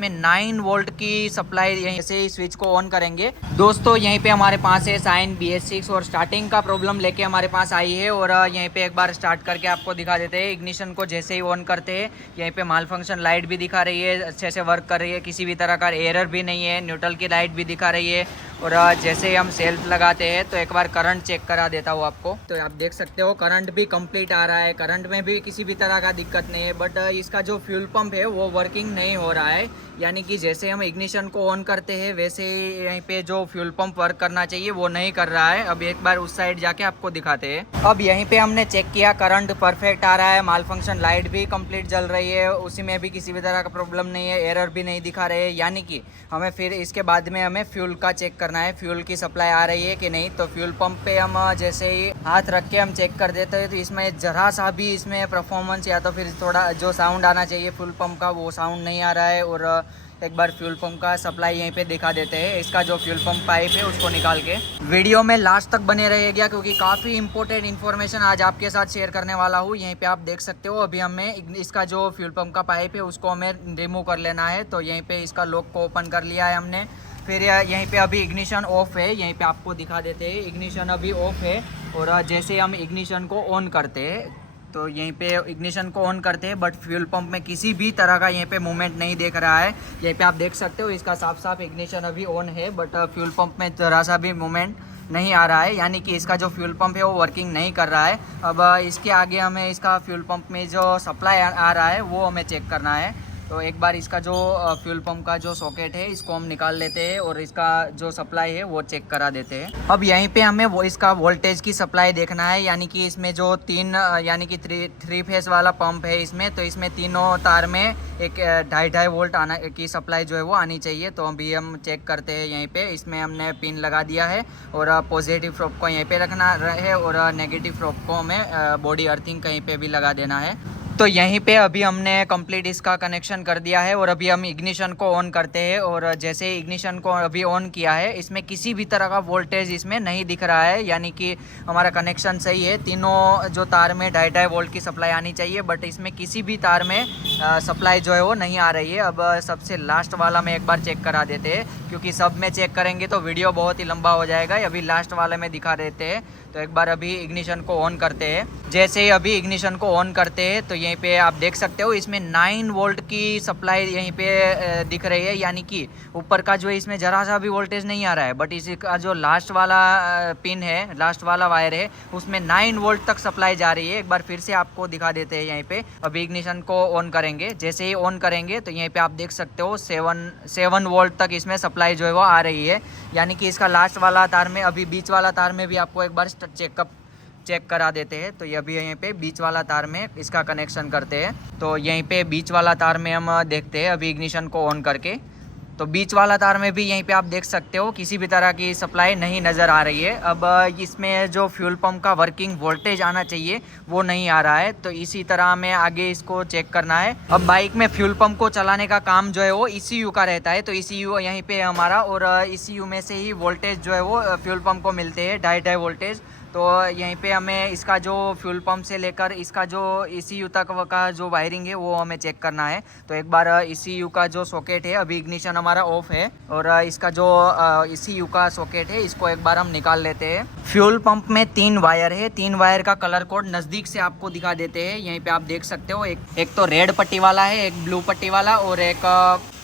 में 9 वोल्ट की सप्लाई यहीं से ही स्विच को ऑन करेंगे। दोस्तों यहीं पे हमारे पास है साइन BS6 और स्टार्टिंग का प्रॉब्लम लेके हमारे पास आई है और यहीं पे एक बार स्टार्ट करके आपको दिखा देते हैं। इग्निशन को जैसे ही ऑन करते हैं यहीं पे माल फंक्शन लाइट भी दिखा रही है, अच्छे से वर्क कर रही है, किसी भी तरह का एरर भी नहीं है, न्यूट्रल की लाइट भी दिखा रही है। और जैसे ही हम सेल्फ लगाते हैं तो एक बार करंट चेक करा देता हूँ आपको। तो आप देख सकते हो करंट भी कंप्लीट आ रहा है, करंट में भी किसी भी तरह का दिक्कत नहीं है। बट इसका जो फ्यूल पंप है वो वर्किंग नहीं हो रहा है, यानी कि जैसे हम इग्निशन को ऑन करते हैं वैसे ही यहीं पे जो फ्यूल पंप वर्क करना चाहिए वो नहीं कर रहा है। अब एक बार उस साइड जाके आपको दिखाते हैं। अब यहीं पे हमने चेक किया, करंट परफेक्ट आ रहा है, माल फंक्शन लाइट भी कंप्लीट जल रही है, उसी में भी किसी भी तरह का प्रॉब्लम नहीं है, एरर भी नहीं दिखा रहे हैं। यानी कि हमें फिर इसके बाद में हमें फ्यूल का चेक करना है, फ्यूल की सप्लाई आ रही है कि नहीं। तो फ्यूल पंप पे हम जैसे ही हाथ रख के हम चेक कर देते हैं तो इसमें जरा सा भी इसमें परफॉर्मेंस या तो फिर थोड़ा जो साउंड आना चाहिए फ्यूल पंप का वो साउंड नहीं आ रहा है। और एक बार फ्यूल पंप का सप्लाई यहीं पे दिखा देते हैं, इसका जो फ्यूल पंप पाइप है उसको निकाल के। वीडियो में लास्ट तक बने रहिएगा क्योंकि काफ़ी इंपॉर्टेंट इन्फॉर्मेशन आज आपके साथ शेयर करने वाला हूँ। यहीं पे आप देख सकते हो अभी हमें इसका जो फ्यूल पंप का पाइप है उसको हमें रिमूव कर लेना है। तो यहीं पे इसका लॉक को ओपन कर लिया है हमने। फिर यहीं पे अभी इग्निशन ऑफ है, यहीं पे आपको दिखा देते हैं इग्निशन अभी ऑफ है। और जैसे हम इग्निशन को ऑन करते हैं तो यहीं पे इग्निशन को ऑन करते हैं बट फ्यूल पंप में किसी भी तरह का यहीं पे मूवमेंट नहीं देख रहा है। यहीं पे आप देख सकते हो इसका साफ साफ इग्निशन अभी ऑन है बट फ्यूल पंप में जरा सा भी मूवमेंट नहीं आ रहा है, यानी कि इसका जो फ्यूल पंप है वो वर्किंग नहीं कर रहा है। अब इसके आगे हमें इसका फ्यूल पंप में जो सप्लाई आ रहा है वो हमें चेक करना है। तो एक बार इसका जो फ्यूल पंप का जो सॉकेट है इसको हम निकाल लेते हैं और इसका जो सप्लाई है वो चेक करा देते हैं। अब यहीं पे हमें वो इसका वोल्टेज की सप्लाई देखना है, यानी कि इसमें जो यानी कि थ्री फेस वाला पंप है इसमें, तो इसमें तीनों तार में एक 2.5 वोल्ट आना की सप्लाई जो है वो आनी चाहिए। तो अभी हम चेक करते हैं यहीं पे। इसमें हमने पिन लगा दिया है और पॉजिटिव प्रोब को यहीं पे रखना है और नेगेटिव प्रोब को हमें बॉडी अर्थिंग कहीं पे भी लगा देना है। तो यहीं पे अभी हमने कंप्लीट इसका कनेक्शन कर दिया है और अभी हम इग्निशन को ऑन करते हैं। और जैसे ही इग्निशन को अभी ऑन किया है इसमें किसी भी तरह का वोल्टेज इसमें नहीं दिख रहा है, यानी कि हमारा कनेक्शन सही है। तीनों जो तार में 2.5 वोल्ट की सप्लाई आनी चाहिए बट इसमें किसी भी तार में सप्लाई जो है वो नहीं आ रही है। अब सबसे लास्ट वाला में एक बार चेक करा देते हैं क्योंकि सब में चेक करेंगे तो वीडियो बहुत ही लंबा हो जाएगा। अभी लास्ट वाले में दिखा देते हैं। तो एक बार अभी इग्निशन को ऑन करते हैं। जैसे ही अभी इग्निशन को ऑन करते हैं तो यहीं पे आप देख सकते हो इसमें 9 वोल्ट की सप्लाई यहीं पे दिख रही है, यानी कि ऊपर का जो इसमें जरा सा भी वोल्टेज नहीं आ रहा है। बट इसका जो लास्ट वाला पिन है, लास्ट वाला वायर है, उसमें 9 वोल्ट तक सप्लाई जा रही है। एक बार फिर से आपको दिखा देते हैं यहीं पे। अभी इग्निशन को ऑन करेंगे, जैसे ही ऑन करेंगे तो यहीं पे आप देख सकते हो 7 वोल्ट तक इसमें सप्लाई जो है वो आ रही है, यानी कि इसका लास्ट वाला तार में, अभी बीच वाला तार में भी आपको एक बार चेक करा देते हैं। तो ये अभी यहीं पे बीच वाला तार में इसका कनेक्शन करते हैं। तो यहीं पे बीच वाला तार में हम देखते हैं अभी इग्निशन को ऑन करके। तो बीच वाला तार में भी यहीं पे आप देख सकते हो किसी भी तरह की सप्लाई नहीं नज़र आ रही है। अब इसमें जो फ्यूल पंप का वर्किंग वोल्टेज आना चाहिए वो नहीं आ रहा है। तो इसी तरह हमें आगे इसको चेक करना है। अब बाइक में फ्यूल पंप को चलाने का काम जो है वो ECU का रहता है। तो ECU यहीं पे है हमारा और ECU में से ही वोल्टेज जो है वो फ्यूल पंप को मिलते हैं, 2.5 वोल्टेज। तो यहीं पे हमें इसका जो फ्यूल पंप से लेकर इसका जो ECU तक का जो वायरिंग है वो हमें चेक करना है। तो एक बार ECU का जो सॉकेट है, अभी इग्निशन हमारा ऑफ है और इसका जो ECU का सॉकेट है इसको एक बार हम निकाल लेते हैं। फ्यूल पंप में 3 वायर है, 3 वायर का कलर कोड नज़दीक से आपको दिखा देते हैं। यहीं पे आप देख सकते हो एक तो रेड पट्टी वाला है, एक ब्लू पट्टी वाला और एक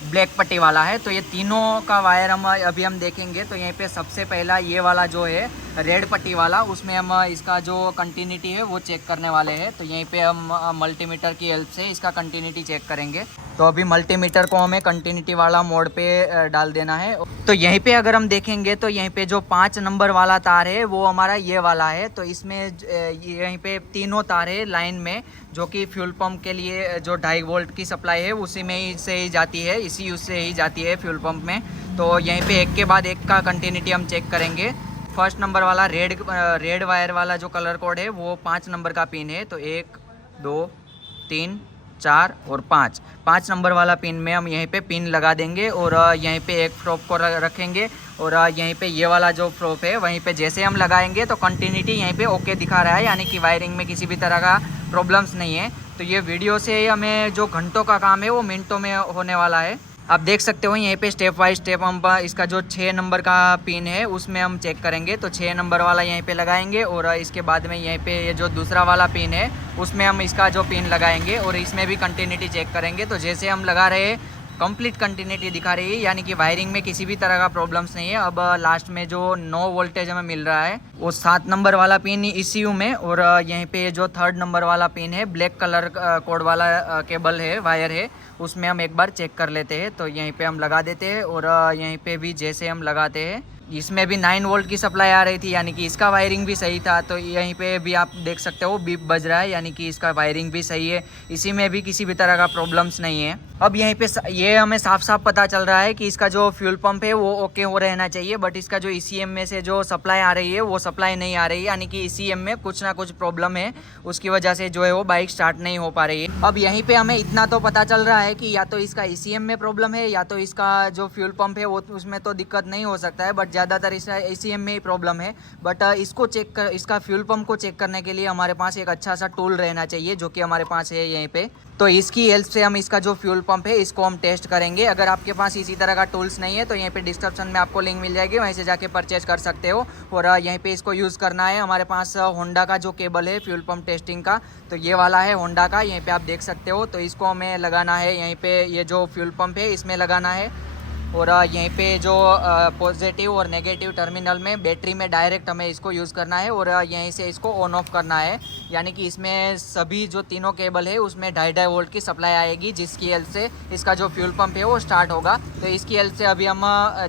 ब्लैक पट्टी वाला है। तो ये तीनों का वायर अभी हम देखेंगे। तो यहीं पे सबसे पहला ये वाला जो है रेड पट्टी वाला, उसमें हम इसका जो कंटिन्यूटी है वो चेक करने वाले हैं। तो यहीं पे हम मल्टीमीटर की हेल्प से इसका कंटिन्यूटी चेक करेंगे। तो अभी मल्टीमीटर को हमें कंटिन्यूटी वाला मोड पे डाल देना है। तो यहीं पे अगर हम देखेंगे तो यहीं पे जो 5 नंबर वाला तार है वो हमारा ये वाला है। तो इसमें यहीं पे तीनों तार है लाइन में, जो कि फ्यूल पंप के लिए जो 2.5 वोल्ट की सप्लाई है उसी में ही से ही जाती है, इसी से ही जाती है फ्यूल पंप में। तो यहीं पे एक के बाद एक का कंटिन्यूटी हम चेक करेंगे। फर्स्ट नंबर वाला रेड वायर वाला जो कलर कोड है वो 5 नंबर का पिन है। तो 1 2 3 4 और 5 नंबर वाला पिन में हम यहीं पे पिन लगा देंगे और यहीं पे एक प्रोब को रखेंगे और यहीं पे ये वाला जो प्रोब है वहीं पे जैसे हम लगाएंगे तो कंटिन्यूटी यहीं पे ओके दिखा रहा है, यानी कि वायरिंग में किसी भी तरह का प्रॉब्लम्स नहीं है। तो ये वीडियो से हमें जो घंटों का काम है वो मिनटों में होने वाला है। आप देख सकते हो यहीं पे स्टेप बाय स्टेप हम इसका जो 6 नंबर का पिन है उसमें हम चेक करेंगे। तो 6 नंबर वाला यहीं पे लगाएंगे और इसके बाद में यहीं पे ये जो दूसरा वाला पिन है उसमें हम इसका जो पिन लगाएंगे और इसमें भी कंटिन्यूटी चेक करेंगे। तो जैसे हम लगा रहे हैं कंप्लीट कंटिन्यूटी दिखा रही है, यानी कि वायरिंग में किसी भी तरह का प्रॉब्लम्स नहीं है। अब लास्ट में जो 9 वोल्टेज हमें मिल रहा है वो 7 नंबर वाला पिन ECU में, और यहीं पे जो 3rd नंबर वाला पिन है ब्लैक कलर कोड वाला केबल है, वायर है, उसमें हम एक बार चेक कर लेते हैं। तो यहीं पे हम लगा देते हैं और यहीं पे भी जैसे हम लगाते हैं इसमें भी 9 वोल्ट की सप्लाई आ रही थी, यानी कि इसका वायरिंग भी सही था। तो यहीं पे भी आप देख सकते हो बीप बज रहा है, यानी कि इसका वायरिंग भी सही है, इसी में भी किसी भी तरह का प्रॉब्लम्स नहीं है। अब यहीं पे ये हमें साफ साफ पता चल रहा है कि इसका जो फ्यूल पंप है वो ओके हो रहना चाहिए, बट इसका जो ECM में से जो सप्लाई आ रही है वो सप्लाई नहीं आ रही है, यानी कि ECM में कुछ ना कुछ प्रॉब्लम है, उसकी वजह से जो है वो बाइक स्टार्ट नहीं हो पा रही है। अब यहीं पे हमें इतना तो पता चल रहा है कि या तो इसका ECM में प्रॉब्लम है या तो इसका जो फ्यूल पंप है वो उसमें तो दिक्कत नहीं हो सकता है, बट ज़्यादातर इसका ECM में ही प्रॉब्लम है। बट इसको चेक कर, इसका फ्यूल पंप को चेक करने के लिए हमारे पास एक अच्छा सा टूल रहना चाहिए, जो कि हमारे पास है यहीं पे। तो इसकी हेल्प से हम इसका जो फ्यूल पंप है इसको हम टेस्ट करेंगे। अगर आपके पास इसी तरह का टूल्स नहीं है तो यहीं पे डिस्क्रिप्शन में आपको लिंक मिल जाएगी, वहीं से जाके परचेज कर सकते हो। और यहीं पे इसको यूज़ करना है। हमारे पास होंडा का जो केबल है फ्यूल पंप टेस्टिंग का, तो ये वाला है होंडा का, यहीं पे आप देख सकते हो। तो इसको हमें लगाना है यहीं पे, ये जो फ्यूल पंप है इसमें लगाना है, और यहीं पे जो पॉजिटिव और नेगेटिव टर्मिनल में बैटरी में डायरेक्ट हमें इसको यूज़ करना है और यहीं से इसको ऑन ऑफ करना है, यानी कि इसमें सभी जो तीनों केबल है उसमें 2.5 वोल्ट की सप्लाई आएगी, जिसकी हेल्प से इसका जो फ्यूल पंप है वो स्टार्ट होगा। तो इसकी हेल्प से अभी हम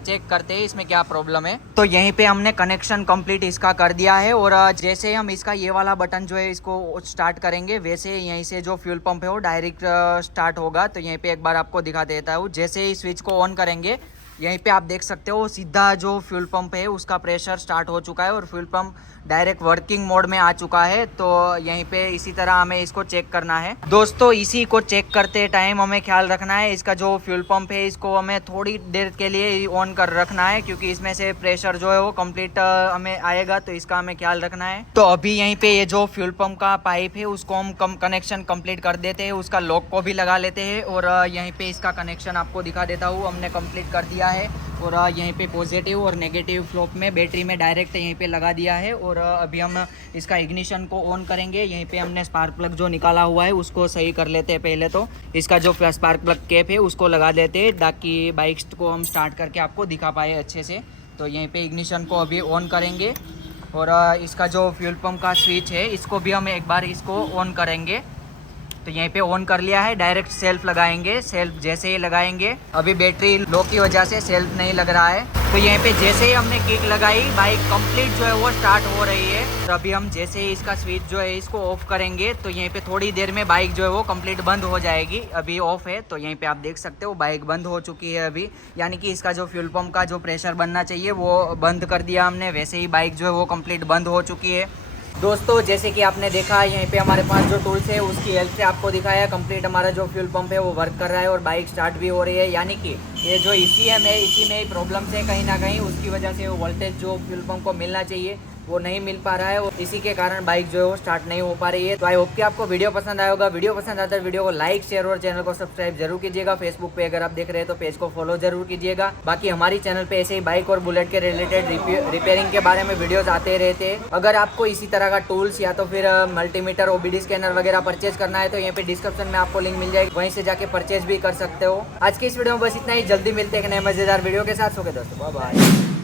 चेक करते हैं इसमें क्या प्रॉब्लम है। तो यहीं पे हमने कनेक्शन कंप्लीट इसका कर दिया है, और जैसे हम इसका ये वाला बटन जो है इसको स्टार्ट करेंगे वैसे यहीं से जो फ्यूल पंप है वो डायरेक्ट स्टार्ट होगा। तो यहीं पे एक बार आपको दिखा देता हूँ। जैसे ही स्विच को ऑन करेंगे यहीं पे आप देख सकते हो सीधा जो फ्यूल पंप है उसका प्रेशर स्टार्ट हो चुका है और fuel pump direct working mode में आ चुका है। तो यहीं पे इसी तरह हमें इसको चेक करना है। दोस्तों इसी को चेक करते टाइम हमें ख्याल रखना है इसका जो फ्यूल पंप है इसको हमें थोड़ी देर के लिए ऑन कर रखना है, क्योंकि इसमें से प्रेशर जो है वो कंप्लीट हमें आएगा, तो इसका हमें ख्याल रखना है। तो अभी यहीं पे ये जो फ्यूल पंप का पाइप है उसको हम कनेक्शन कंप्लीट कर देते हैं, उसका लॉक को भी लगा लेते हैं, और यहीं पे इसका कनेक्शन आपको दिखा देता हूँ। हमने कंप्लीट कर दिया है और यहीं पे पॉजिटिव और नेगेटिव फ्लोप में बैटरी में डायरेक्ट यहीं पे लगा दिया है। और अभी हम इसका इग्निशन को ऑन करेंगे। यहीं पे हमने स्पार्क प्लग जो निकाला हुआ है उसको सही कर लेते हैं। पहले तो इसका जो स्पार्क प्लग कैप है उसको लगा देते हैं, ताकि बाइक्स को हम स्टार्ट करके आपको दिखा पाए अच्छे से। तो यहीं पे इग्निशन को अभी ऑन करेंगे और इसका जो फ्यूल पंप का स्विच है इसको भी हम एक बार इसको ऑन करेंगे। तो यहीं पे ऑन कर लिया है, डायरेक्ट सेल्फ लगाएंगे। सेल्फ जैसे ही लगाएंगे, अभी बैटरी लो की वजह से सेल्फ नहीं लग रहा है। तो यहीं पे जैसे ही हमने किक लगाई बाइक कंप्लीट जो है वो स्टार्ट हो रही है। तो अभी हम जैसे ही इसका स्विच जो है इसको ऑफ करेंगे तो यहीं पे थोड़ी देर में बाइक जो है वो कंप्लीट बंद हो जाएगी। अभी ऑफ है तो यहीं पे आप देख सकते हो बाइक बंद हो चुकी है अभी, यानी कि इसका जो फ्यूल पंप का जो प्रेशर बनना चाहिए वो बंद कर दिया हमने। वैसे ही बाइक जो है वो कंप्लीट बंद हो चुकी है। दोस्तों जैसे कि आपने देखा यहीं पे हमारे पास जो टूल्स है उसकी हेल्प से आपको दिखाया कंप्लीट हमारा जो फ्यूल पंप है वो वर्क कर रहा है और बाइक स्टार्ट भी हो रही है। यानी कि ये जो ECM है इसी में ही प्रॉब्लम्स है कहीं ना कहीं, उसकी वजह से वो वोल्टेज जो फ्यूल पंप को मिलना चाहिए वो नहीं मिल पा रहा है और इसी के कारण बाइक जो है वो स्टार्ट नहीं हो पा रही है। तो आई होप कि आपको वीडियो पसंद आया होगा। वीडियो पसंद आता है वीडियो को लाइक शेयर और चैनल को सब्सक्राइब जरूर कीजिएगा। फेसबुक पे अगर आप देख रहे हैं तो पेज को फॉलो जरूर कीजिएगा। बाकी हमारी चैनल पे ऐसे ही बाइक और बुलेट के रिलेटेड रिपेयरिंग के बारे में वीडियोज आते रहते हैं। अगर आपको इसी तरह का टूल्स या तो फिर मल्टीमीटर OBD स्कैनर वगैरह परचेज करना है तो यहाँ पे डिस्क्रिप्शन में आपको लिंक मिल जाएगी, वहीं से जाके परचेज भी कर सकते हो। आज की इस वीडियो में बस इतना ही, जल्दी मिलते हैं एक नए मजेदार वीडियो के साथ। ओके दोस्तों, बाय बाय।